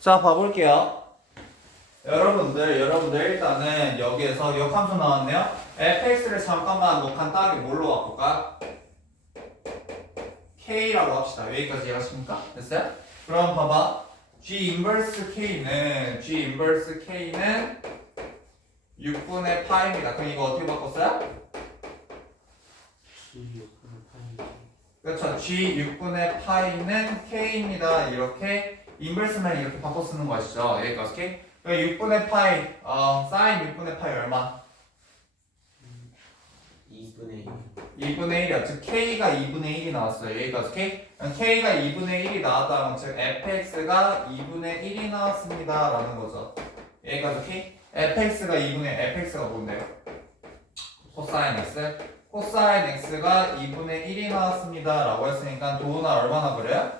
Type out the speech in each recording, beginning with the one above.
자, 봐볼게요. 여러분들, 여러분들 일단은 여기에서 역함수 나왔네요. fx를 잠깐만 뭐 간단하게 뭘로 바꿀까? k라고 합시다. 여기까지 이해가십니까? 됐어요? 그럼 봐봐. g 인버스 k는 g 인버스 k는 6분의 파입니다. 그럼 이거 어떻게 바꿨어요? 그렇죠. g 6분의 파이는 k입니다. 이렇게 인버스만 이렇게 바꿔 쓰는 거 아시죠? 여기까지. 그럼 6분의 파이, 어, 사인 6분의 파이 얼마? 2분의 2분의 1이야. 즉 k가 2분의 1이 나왔어요. 여기까지 k. 그럼 k가 2분의 1이 나왔다면 즉 fx가 2분의 1이 나왔습니다. 라는 거죠. 여기까지 k. fx가 2분의 fx가 뭔데요? 코사인 x. 코사인 x가 2분의 1이 나왔습니다. 라고 했으니까 도나 얼마나 그래요?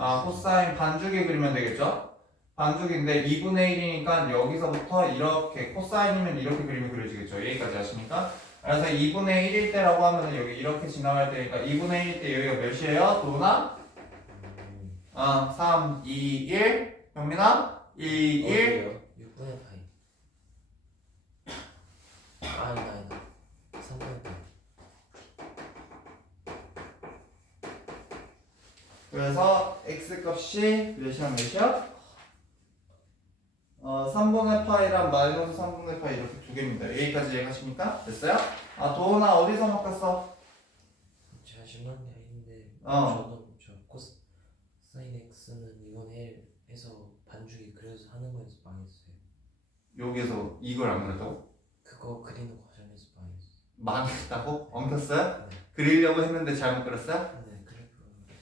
아, 코사인 반죽이 그리면 되겠죠? 반죽인데 2분의 1이니까 여기서부터 이렇게 코사인이면 이렇게 그림이 그려지겠죠. 여기까지 아십니까? 그래서 2분의 1일 때라고 하면 여기 이렇게 지나갈 때니까 2분의 1일 때 여기가 몇이에요? 도나? 어, 3, 2, 1. 경민아? 2, 1. 6분의 파이 아 아니다 아니다 3분의 파이 그래서 값이 몇이야 몇이야? 어, 3분의 파이랑 마이너스 3분의 파이 이렇게 두 개입니다. 여기까지 이해가십니까? 됐어요? 아, 도훈아 어디서 바꿨어? 아닌데 어. 저도 저 코사인 x는 2분의 1 해서 반죽이 그려서 하는 거에서 망했어요 여기서 이걸 안 그렸다고? 그거 그리는 과정에서 망했어요 망했다고? 엉켰어요? 네, 그리려고 했는데 잘못 그렸어요? 네 그래프를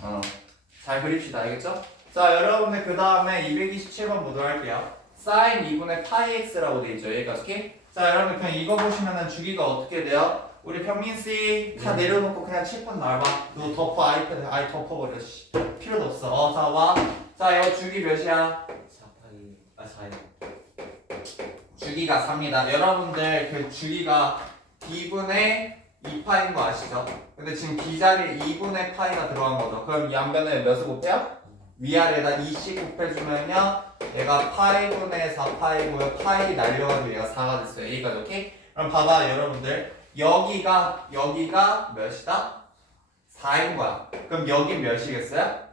잘못 어. 잘 그립시다. 알겠죠? 자, 여러분들 그 다음에 227번 보도록 할게요. sin 2분의 파이 x라고 돼 있죠. 여기까지 오케이? 자, 여러분 그냥 이거 보시면은 주기가 어떻게 돼요? 우리 평민 씨다 네. 내려놓고 그냥 칠판 나와봐. 너 덮어 아이패드 아이 덮어버려. 씨. 필요도 없어. 어, 자 와. 자, 이거 주기 몇이야? 4파이 아 4요 주기가 3입니다. 여러분들 그 주기가 2분의 2파인 거 아시죠? 근데 지금 기자리에 2분의 파이가 들어간 거죠. 그럼 양변에 몇을 곱해요? 위아래에다 2씩 곱해주면요. 얘가 파이분의 4파이고요. 파이 날려가지고 얘가 4가 됐어요. 여기까지 오케이? 그럼 봐봐 여러분들. 여기가 여기가 몇이다? 4인 거야. 그럼 여기 몇이겠어요?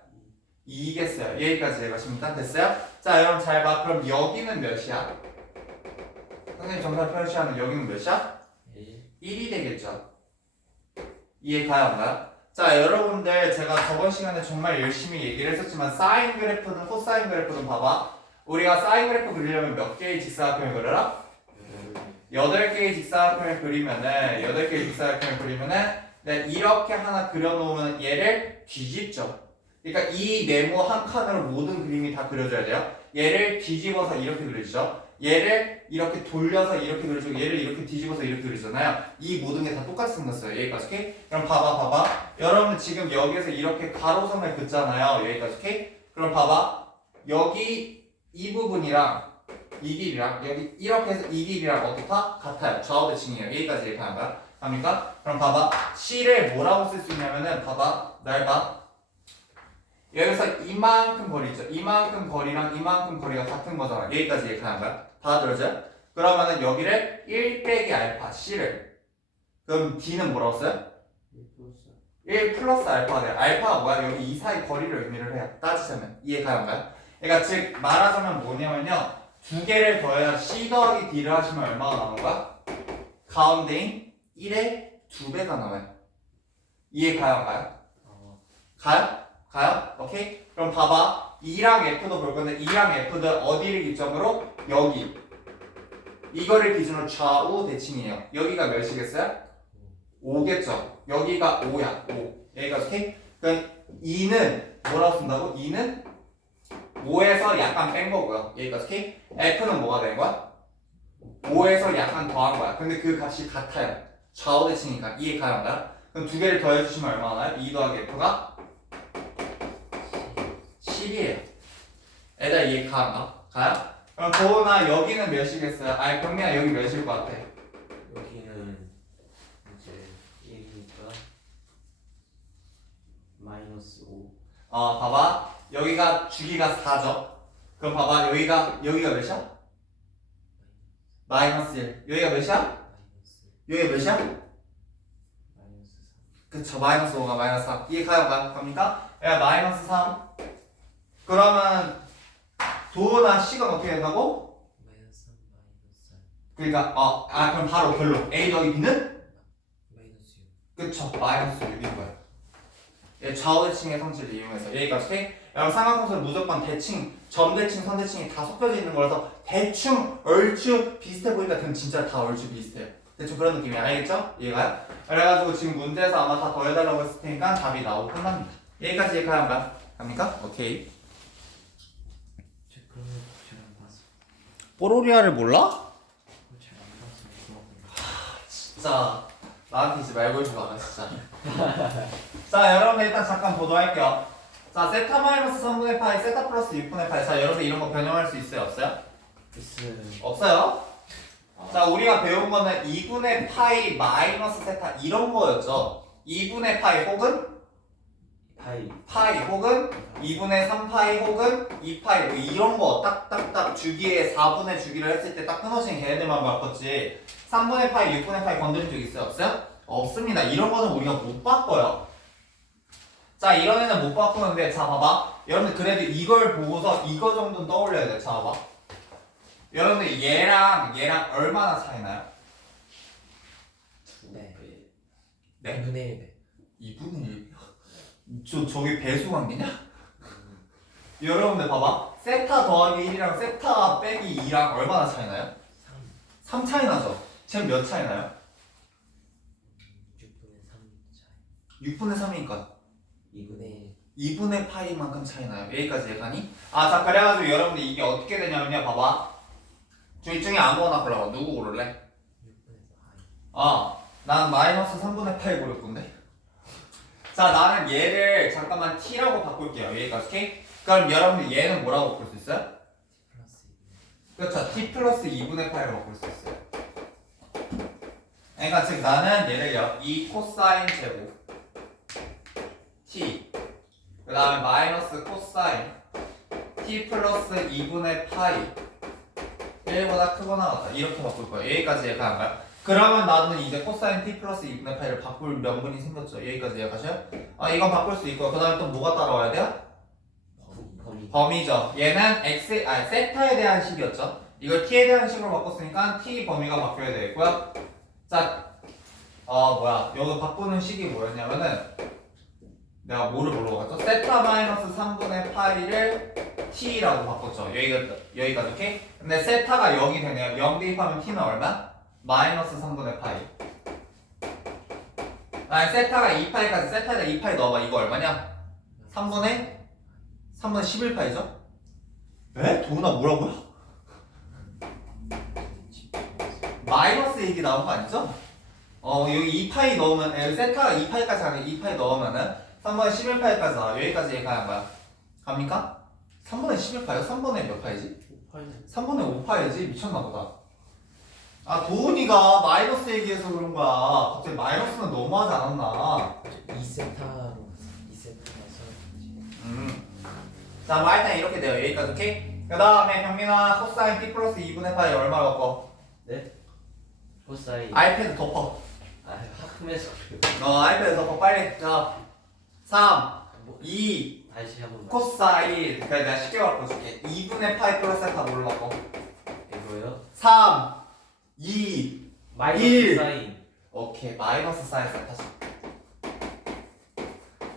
2겠어요. 여기까지 이해가십니까? 됐어요? 자 여러분 잘 봐. 그럼 여기는 몇이야? 선생님 정답 표시하는 여기는 몇이야? 1 1이 되겠죠. 이해 가요 안 가요? 자 여러분들 제가 저번 시간에 정말 열심히 얘기를 했었지만 사인 그래프든 코사인 그래프든 봐봐 우리가 사인 그래프 그리려면 몇 개의 직사각형을 그려라? 8개의 직사각형을 그리면은 8개의 직사각형을 그리면은 네, 이렇게 하나 그려놓으면 얘를 뒤집죠 그러니까 이 네모 한 칸으로 모든 그림이 다 그려져야 돼요 얘를 뒤집어서 이렇게 그리죠 얘를 이렇게 돌려서 이렇게 그려주고 얘를 이렇게 뒤집어서 이렇게 그리잖아요. 이 모든 게 다 똑같이 생겼어요. 여기까지 오케이? 그럼 봐봐 봐봐. 여러분 지금 여기에서 이렇게 가로선을 긋잖아요. 여기까지 오케이? 그럼 봐봐. 여기 이 부분이랑 이 길이랑 여기 이렇게 해서 이 길이랑 어떻다? 같아요. 좌우대칭이에요. 여기까지 이렇게 하는 거야. 갑니까? 그럼 봐봐. C를 뭐라고 쓸 수 있냐면은 봐봐. 날 봐 여기서 이만큼 거리 있죠 이만큼 거리랑 이만큼 거리가 같은 거잖아 여기까지 이렇게 하는 거야 다 들어져요? 그러면은 여기를 1 빼기 알파 C를 그럼 D는 뭐라고 써요? 1 플러스 알파가 돼요. 알파가 뭐야? 여기 이 사이 거리를 의미를 해요. 따지자면. 이해가 안 가요? 그러니까 즉 말하자면 뭐냐면요. 두 개를 더해야 C 더하기 D를 하시면 얼마가 나오는 거야? 가운데인 1의 두 배가 나와요. 이해 가요 안 가요? 어, 가요? 가요? 오케이? 그럼 봐봐. 2랑 F도 볼 건데 2랑 F도 어디를 기점으로? 여기. 이거를 기준으로 좌우 대칭이에요. 여기가 몇이겠어요? 5겠죠. 여기가 5야. 5. 여기가 오케이? 그러니까 2는 뭐라고 쓴다고? 2는 5에서 약간 뺀 거고요. 여기가 오케이? F는 뭐가 된 거야? 5에서 약간 더한 거야. 근데 그 값이 같아요. 좌우 대칭이니까 이해 가요? 안 가요? 그럼 두 개를 더해주시면 얼마나 나요? 2 더하기 F가 10이에요. 애들 이해 가? 안 가? 가요? 그럼 도훈아 여기는 몇이겠어요? 아니 경민아 여기 몇일 것 같아? 여기는 이제 1이니까 마이너스 5 어 봐봐 여기가 주기가 4죠 그럼 봐봐 여기가 여기가 몇이야? 마이너스 1 여기가 몇이야? 마이너스 여기가 몇이야? 마이너스 3 그쵸 마이너스 5가 마이너스 3 이게 가요 가- 갑니까? 야 마이너스 3 그러면 도나 C가 어떻게 된다고? 마이너스 3 마이너스 3 그러니까 어, 아 그럼 바로 별로 A 더하기 B는? 마이너스 6 그쵸 마이너스 6인 거예요 예, 좌우대칭의 성질을 이용해서 여기까지? 여러분 삼각함수는 무조건 대칭, 점대칭, 선대칭이 다 섞여져 있는 거라서 대충, 얼추 비슷해 보인다 그럼 진짜 다 얼추 비슷해요 대충 그런 느낌이 알겠죠? 이해가요? 그래가지고 지금 문제에서 아마 다 더해달라고 했을 테니까 답이 나오고 끝납니다 여기까지 이해가요? 가? 갑니까? 오케이 저 그러면 잘안 봤어 뽀로리아를 몰라? 진짜 나한테 이제 말 걸지 마라 진짜 자 여러분 일단 잠깐 보도할게요 자 세타 마이너스 3분의 파이 세타 플러스 6분의 파이 자 여러분 이런 거 변형할 수 있어요 없어요? 있어요 없어요? 자 우리가 배운 거는 2분의 파이 마이너스 세타 이런 거였죠 2분의 파이 혹은 파이 파이 혹은 2분의 3파이 혹은 2파이 뭐 이런 거 딱딱딱 주기에 4분의 주기를 했을 때 딱 끊어지는 걔네들만 바꿨지 3분의 파이, 6분의 파이 건드린 적 있어요? 없어요? 없습니다. 이런 거는 우리가 못 바꿔요. 자 이런 애는 못 바꾸는데 자 봐봐 여러분들 그래도 이걸 보고서 이거 정도는 떠올려야 돼. 자 봐봐 여러분들 얘랑 얘랑 얼마나 차이 나요? 네 네? 2분의 1배 2분의 1? 저, 저게 배수 관계냐? 여러분들 봐봐 세타 더하기 1이랑 세타 빼기 2랑 얼마나 차이 나요? 3 3 차이 나죠? 쟤는 몇 차이 나요? 6분의 3 차이 6분의 3이니까 2분의 2분의 파이만큼 차이 나요 여기까지 예가니? 아자 그래가지고 여러분들 이게 어떻게 되냐면요 봐봐 둘 중에 아무거나 골라봐 누구 고를래? 6분의 4 아, 난 마이너스 3분의 8 고를 건데. 자, 나는 얘를 잠깐만 t라고 바꿀게요. 여기까지, 오케이? 그럼 여러분들 얘는 뭐라고 바꿀 수 있어요? 플러스 2분의 그렇죠. t 플러스 2분의 8로 바꿀 수 있어요. 그러니까 즉 나는 얘를요, 2 코사인 제곱 t 그 다음에 마이너스 코사인 t 플러스 2분의 파이 1보다 크거나 같다 이렇게 바꿀 거예요. 여기까지 이해가는가요? 그러면 나는 이제 코사인 t 플러스 2분의 파이를 바꿀 명분이 생겼죠. 여기까지 이해가셔요? 아 이건 바꿀 수 있고 그 다음에 또 뭐가 따라와야 돼요? 범위 범위 범위죠. 얘는 x 아 세타에 대한 식이었죠. 이걸 t에 대한 식으로 바꿨으니까 t 범위가 바뀌어야 되겠고요. 자, 어 뭐야 여기 바꾸는 식이 뭐였냐면은 내가 뭐를 바꿨죠? 세타 마이너스 3분의 파이를 t라고 바꿨죠. 여기가 여기까지 오케이? 근데 세타가 0이 되네요. 0 대입하면 t는 얼마? 마이너스 3분의 파이. 아니 세타가 2파이까지 세타에다 2파이 넣어봐. 이거 얼마냐? 3분의 3분의 11파이죠? 에? 도훈아 뭐라고요? 마이너스 얘기 나온 거 아니죠? 어 여기 2파이 넣으면 여기 세타가 2파이까지 가는 2파이 넣으면은 3분의 11파이까지 나와 여기까지 얘기하는 거야 갑니까? 3분의 11파이요? 3분의 몇 파이지? 5파이는 3분의 5파이지? 미쳤나 보다 아 도훈이가 마이너스 얘기해서 그런 거야 갑자기 마이너스는 너무하지 않았나 2세타로 2세타라서 음. 자, 뭐 일단 이렇게 돼요. 여기까지 오케이? 그 다음에 경민아 코사인 t 플러스 2분의 파이 얼마 갖고? 코사인 아이패드 덮어. 아 하품해서 그래요 어, 아이패드 덮어 빨리. 자, 3, 뭐, 2, 다시 한번 코사인. 그래 내가 쉽게 바꿔줄게. 2분의 파이 플러스 세타 뭘로 바꿔? 이거요 3, 2, 마이너스 일. 사인 오케이 마이너스 사인 세타지.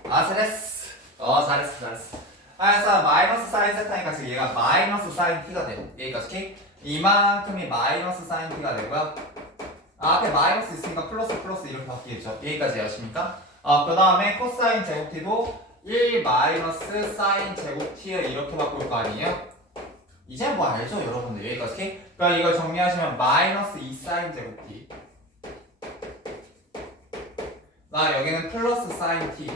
아 잘했어. 어 잘했어 잘했어. 아, 그래서 마이너스 사인 세타니까 지금 얘가 마이너스 사인 t가 돼요. 여기까지 오케이? 이만큼이 마이너스 사인 t가 되고요. 아, 앞에 마이너스 있으니까 플러스 플러스 이렇게 바뀌겠죠. 여기까지 아십니까? 아, 그 다음에 코사인 제곱 t도 1 마이너스 사인 제곱 t에 이렇게 바꿀 거 아니에요? 이제 뭐 알죠, 여러분들? 여기까지 오케이? 그러니까 이걸 정리하시면 마이너스 2 사인 제곱 t. 나 여기는 플러스 사인 t.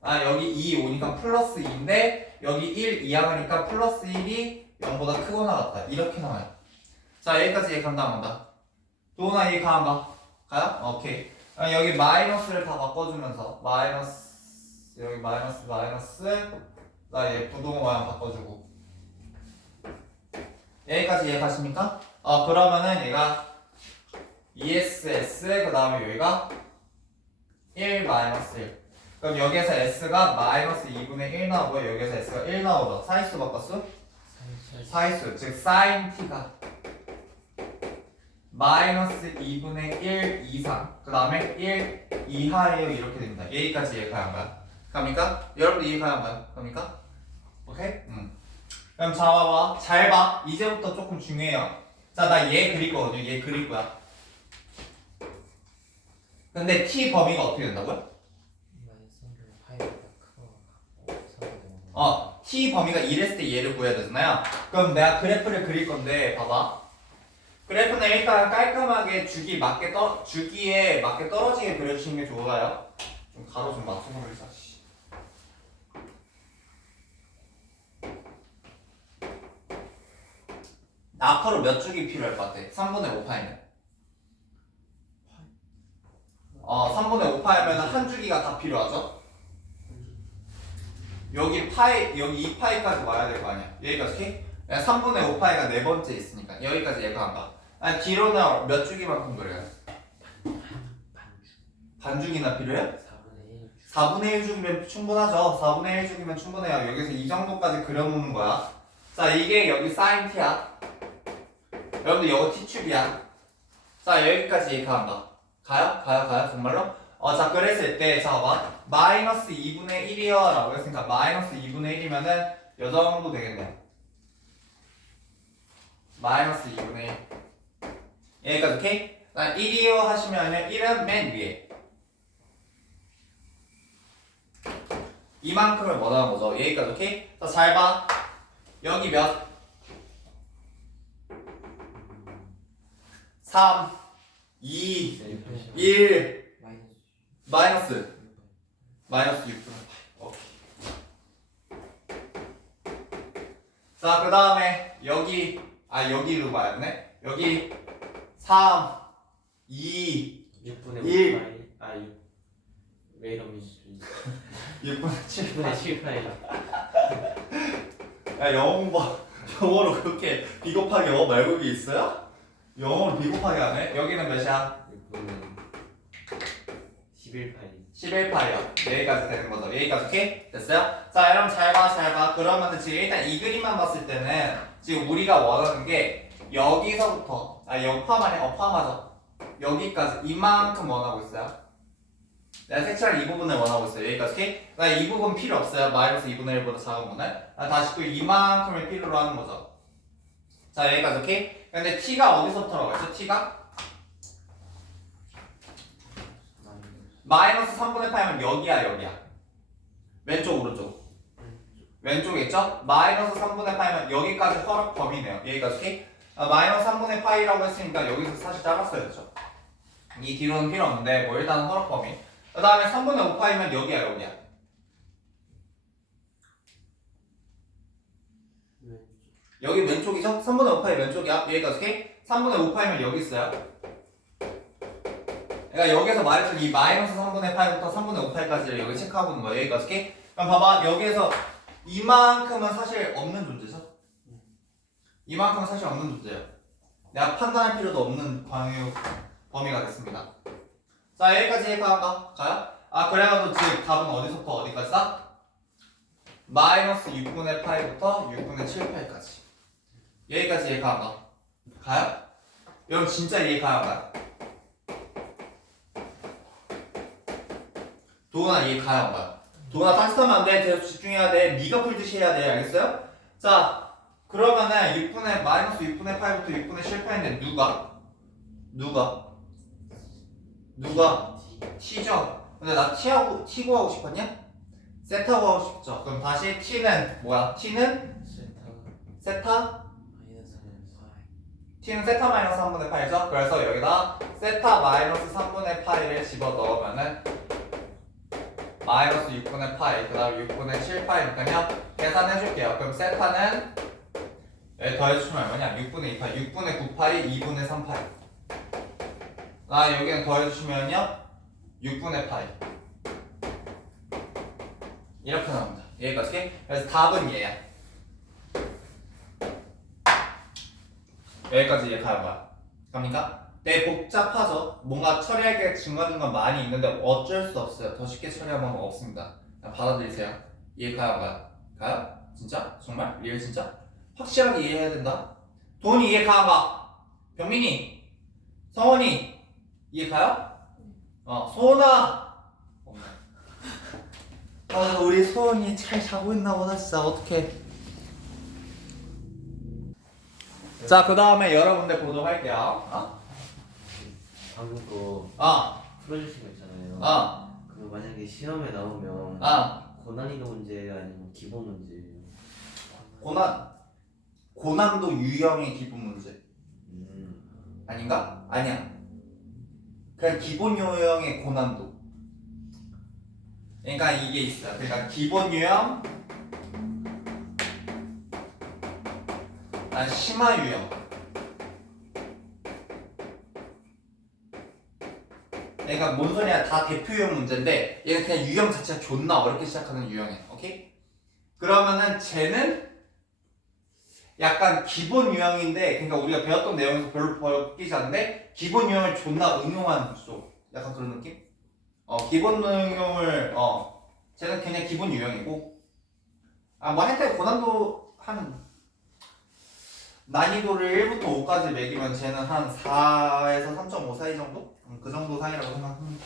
아 여기 2 오니까 플러스 2인데 여기 1 이항하니까 플러스 1이 0보다 크거나 같다 이렇게 나와요 자 여기까지 이해 간다 안 간다 도훈아 이해 가안 가? 가요? 오케이 아, 여기 마이너스를 다 바꿔주면서 마이너스 여기 마이너스 마이너스 나 얘 부동 모양 바꿔주고 여기까지 이해 가십니까? 어 그러면은 얘가 ESS 그 다음에 여기가 1 마이너스 1 그럼 여기에서 S가 마이너스 2분의 1 나오고 여기에서 S가 1 나오죠 사인수 바꿨어? 사인수 즉 사인 T가 마이너스 2분의 1 이상 그 다음에 1 이하예요 이렇게 됩니다 여기까지 이해 가능한가요? 갑니까? 여러분들 이해 가능한가요? 갑니까? 오케이? 음. 그럼 자 봐봐. 잘 봐. 이제부터 조금 중요해요. 자 나 얘 그릴 거거든요 얘 그릴 거야. 근데 T 범위가 어떻게 된다고요? 마이너스 3분의 파이보다 크거나 같고 3분의 5어 T 범위가 이랬을 때 얘를 구해야 되잖아요. 그럼 내가 그래프를 그릴 건데 봐봐. 그래프는 일단 깔끔하게 주기 맞게 떠 주기에 맞게 떨어지게 그려주시는 게 좋아요. 좀 가로 좀 맞춰서 그리자 씨. 앞으로 몇 주기 필요할 것 같아? 3분의 5파이면 어 3분의 5파이면 한 주기가 다 필요하죠? 여기 파이 여기 2파이까지 와야 될 거 아니야 여기까지 오케이? 3분의 5파이가 네 번째 있으니까 여기까지 얘가 안 가. 아니 뒤로는 몇 주기만큼 그려요? 반주 반주기나 필요해? 4분의 1 4분의 1 주기면 충분하죠. 4분의 1 주기면 충분해요. 여기서 이 정도까지 그려놓는 거야. 자, 이게 여기 사인 t야. 여러분들 이거 t축이야. 자, 여기까지 이해가 가. 가요? 가요? 가요? 정말로? 어, 자, 그랬을 때, 자, 봐봐. 마이너스 2분의 1이요. 라고 했으니까, 마이너스 2분의 1이면은, 요 정도 되겠네. 마이너스 2분의 1. 여기까지, 오케이? 자, 1이요 하시면은, 1은 맨 위에. 이만큼을 원하는 거죠. 여기까지 오케이? 자, 잘 봐. 여기 몇? 3, 2, 1, 마이너스 마이너스. 마이너스 6분의 8. 오케이. 자, 그 다음에 여기, 아, 여기로 봐야겠네. 여기 3, 2, 6분의 일. 5파이 아 6. 왜 이러니 6분의 7. 6분의 7파이 야, 영어 봐. 영어로 그렇게 비겁하게 영어 말고기 있어요? 영어로 비겁하게 하네? 여기는 몇이야? 6분의 11파이 11파이요. 여기까지 되는 거죠. 여기까지 오케이? 됐어요? 자, 여러분 잘 봐, 잘 봐. 그러면은 지금 일단 이 그림만 봤을 때는 지금 우리가 원하는 게 여기서부터 아, 여기 포함하네? 어, 포함하죠. 여기까지 이만큼 원하고 있어요. 내가 색칠한 이 부분을 원하고 있어요. 여기까지 오케이? 나 이 부분 필요 없어요. 마이너스 2분의 1보다 작은 부분을. 나 다시 또 이만큼을 필요로 하는 거죠. 자, 여기까지 오케이? 근데 t가 어디서부터라고 했죠? t가? 마이너스 3분의 8이면 여기야 여기야 왼쪽 오른쪽 왼쪽에 있죠? 마이너스 3분의 8이면 여기까지 허락 범위네요 여기까지? 아, 마이너스 3분의 8이라고 했으니까 여기서 사실 작았어야죠 이 뒤로는 필요 없는데 뭐 일단 허락 범위 그 다음에 3분의 5파이면 여기야 여기야 여기 왼쪽이죠? 3분의 5파이 왼쪽이야 여기까지 오케이? 3분의 5파이면 여기 있어요 그러니까 여기서 말했던 이 마이너스 3분의 8부터 3분의 5파이까지를 여기 체크하고 있는 거야 여기까지 오케이? 그럼 봐봐 여기에서 이만큼은 사실 없는 존재죠? 이만큼은 사실 없는 존재예요 내가 판단할 필요도 없는 광유 범위가 됐습니다 자 여기까지 해가가 가요? 아 그래가지고 즉 답은 어디서부터 어디까지 다 마이너스 6분의 8부터 6분의 7파이까지 여기까지 이해가가 가요? 여러분 진짜 이해가요? 도훈아 이해 가요 안 가요? 도훈아 딴짓하면 안돼 계속 집중해야 돼 네가 풀듯이 해야 돼 알겠어요? 자 그러면은 6분의 마이너스 6분의 8부터 6분의 7파인데 누가? 누가? 누가? t죠? 근데 나 t하고 t 구하고 싶었냐? 세타고 하고 싶죠 그럼 다시 t는 뭐야? t는 세타 세타 마이너스 3분의 8 t는 세타 마이너스 3분의 8이죠? 그래서 여기다 세타 마이너스 3분의 8을 집어 넣으면은 마이너스 6분의 파이 그 다음 6분의 7파이니까요 계산해 줄게요 그럼 세타는 여기 더해주시면 얼마냐 6분의 2파이 6분의 9파이 2분의 3파이 아 여기는 더해주시면요 6분의 파이 이렇게 나옵니다. 여기까지. 그래서 답은 얘야. 여기까지 이해 거야. 갑니까? 되게 복잡하죠? 뭔가 처리할 게 중간중간 많이 있는데 어쩔 수 없어요. 더 쉽게 처리할 방법 없습니다. 받아들이세요. 이해 가요, 가요? 가요? 진짜? 정말? 리얼 진짜? 확실하게 이해해야 된다. 돈이 이해 가요, 가? 병민이, 성원이 이해 가요? 어, 소원아. 아, 우리 소원이 잘 자고 있나 보다 진짜 어떡해. 자, 그 다음에 여러분들 보도록 할게요. 어? 방금 거 어, 풀어주신 거 있잖아요. 어, 그거 만약에 시험에 나오면 어. 고난이도 문제 아니면 기본 문제예요. 고난, 고난도 유형의 기본 문제. 음. 아닌가? 아니야. 그냥 기본 유형의 고난도. 그러니까 이게 있어요. 그러니까 기본 유형, 난 심화 유형. 그러니까 뭔 소리야? 다 대표 유형 문제인데 얘는 그냥 유형 자체가 존나 어렵게 시작하는 유형이야. 오케이? 그러면은 쟤는 약간 기본 유형인데 그러니까 우리가 배웠던 내용에서 별로 바뀌지 않는데 기본 유형을 존나 응용한 쪽 약간 그런 느낌? 어 기본 응용을 어 쟤는 그냥 기본 유형이고 아 뭐 하여튼 고난도 한 난이도를 1부터 5까지 매기면 쟤는 한 4에서 3.5 사이 정도? 음, 그 정도 사이라고 생각합니다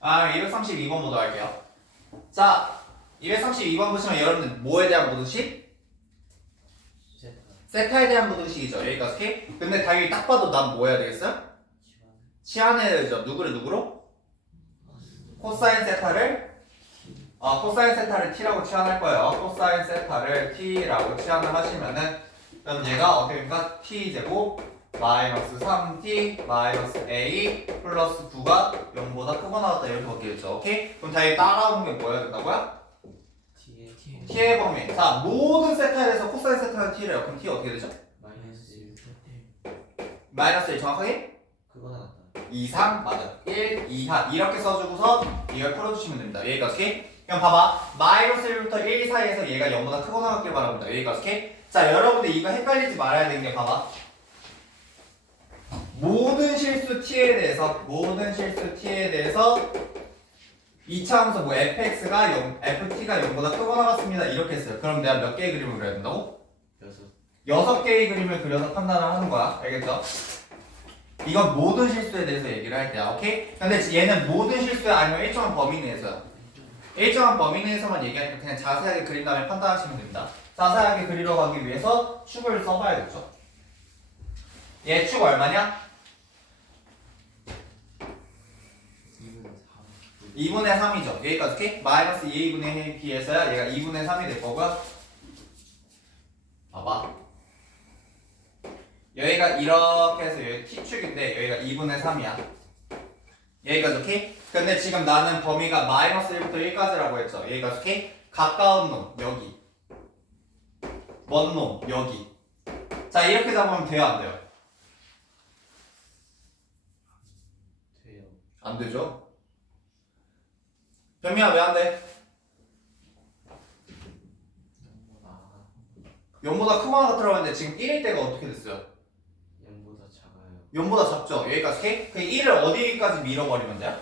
아 232번 보도 할게요 자 232번 보시면 여러분들 뭐에 대한? 세타 세타에 대한 보도식이죠 여기까지 오케이? 근데 당연히 딱 봐도 난 뭐 해야 되겠어요? 시간 치환해야죠 누구를 누구로? 코사인 세타를 어, 코사인 세타를 t라고 치환할 거예요 코사인 세타를 t라고 치환을 하시면은 그럼 얘가 어떻게 됩니까? t 제곱 마이너스 3t 마이너스 a 플러스 9가 0보다 크거나 같다 이렇게 바뀌겠죠 오케이? 그럼 당연히 따라오는 게 뭐여야 된다고요? T t의 범위 자 모든 세타에 대해서 코사인 세타는 t래요 그럼 t 어떻게 되죠? 마이너스 1 마이너스 1 정확하게? 그거나 같다. 이상 맞아 1 이하 이렇게 써주고서 이걸 풀어주시면 됩니다 여기까지 오케이? 그럼 봐봐 마이너스 1부터 1 사이에서 얘가 0보다 크거나 같길 바랍니다 여기까지 오케이? 자 여러분들 이거 헷갈리지 말아야 되는 게 봐봐 모든 실수 t에 대해서 모든 실수 t에 대해서 이차함수 뭐 fx가 0, ft가 0보다 크거나 같습니다 이렇게 했어요 그럼 내가 몇 개의 그림을 그려야 된다고? 여섯 여섯 개의 그림을 그려서 판단을 하는 거야. 알겠죠? 이건 모든 실수에 대해서 얘기를 할 때야. 오케이? 근데 얘는 모든 실수에 아니면 일정한 범위 내에서요. 일정한 범위 내에서만 얘기하니까 그냥 자세하게 그린 다음에 판단하시면 됩니다. 자세하게 그리러 가기 위해서 축을 써봐야겠죠? 얘 축 얼마냐? 2분의 3. 2분의 3이죠. 여기까지 오케이? 마이너스 2분의 비해서야 얘가 2분의 3이 될 거고요. 봐봐. 여기가 이렇게 해서 여기 t축인데 여기가 2분의 3이야. 여기까지 오케이? 근데 지금 나는 범위가 마이너스 1부터 1까지라고 했죠. 여기까지 오케이? 가까운 놈 여기. 먼 놈 여기. 자 이렇게 잡으면 돼요 안 돼요? 돼요. 안 되죠? 변미야 왜 안 돼? 아 0보다 크거나 같더라고 했는데 지금 1일 때가 어떻게 됐어요? 0보다 작아요. 0보다 작죠? 여기까지 오케이? 그 1을 어디까지 밀어버리면 돼요?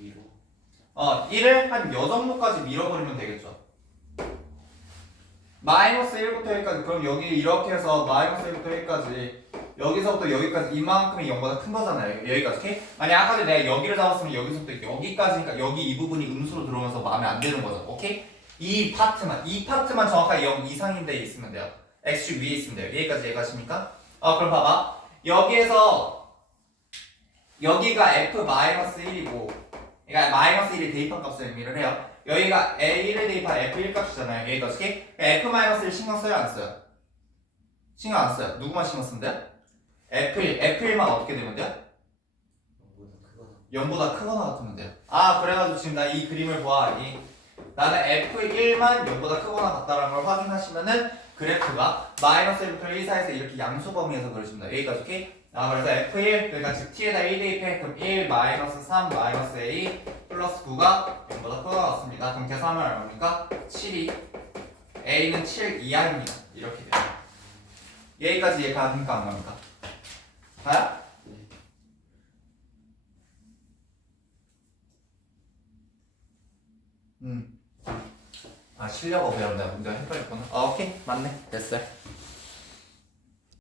2로 어 1을 한요 정도까지 밀어버리면 되겠죠 마이너스 1부터 1까지 그럼 여기 이렇게 해서 마이너스 1부터 1까지 여기서부터 여기까지 이만큼이 0보다 큰 거잖아요 여기까지 오케이? 만약 아까 전에 내가 여기를 잡았으면 여기서부터 여기까지니까 여기 이 부분이 음수로 들어오면서 마음에 안 드는 거죠 오케이? 이 파트만 이 파트만 정확하게 0 이상인 데 있으면 돼요 x축 위에 있으면 돼요 여기까지 이해가십니까? 어 그럼 봐봐 여기에서 여기가 f-1이고 그러니까 마이너스 1이 대입한 값을 의미를 해요 여기가 a1을 대입한 f1 값이잖아요 여기까지 오케이? f-1 신경 써요 안 써요? 신경 안 써요 누구만 신경 쓴대요? f1 f1만 어떻게 되면 돼요? 0보다 크거나 0보다 크거나 같으면 돼요. 아, 그래가지고 지금 나 이 그림을 보아하니 나는 F1만 0보다 크거나 같다라는 걸 확인하시면은 그래프가 마이너스 1부터 1 사이에서 이렇게 양수 범위에서 그려집니다. 여기까지 오케이? 아 그래서 F1 그러니까 즉 T에다 1 대입해 그럼 1 마이너스 3 마이너스 A 플러스 9가 0보다 크다 나왔습니다 그럼 계산하면 얼마입니까? 7이 A는 7 이하입니다 이렇게 돼요 여기까지 이해 가니까 안 갑니까? 가요? 음. 아 실력어 배우는데 문제가 헷갈렸구나. 아 오케이. 맞네. 됐어요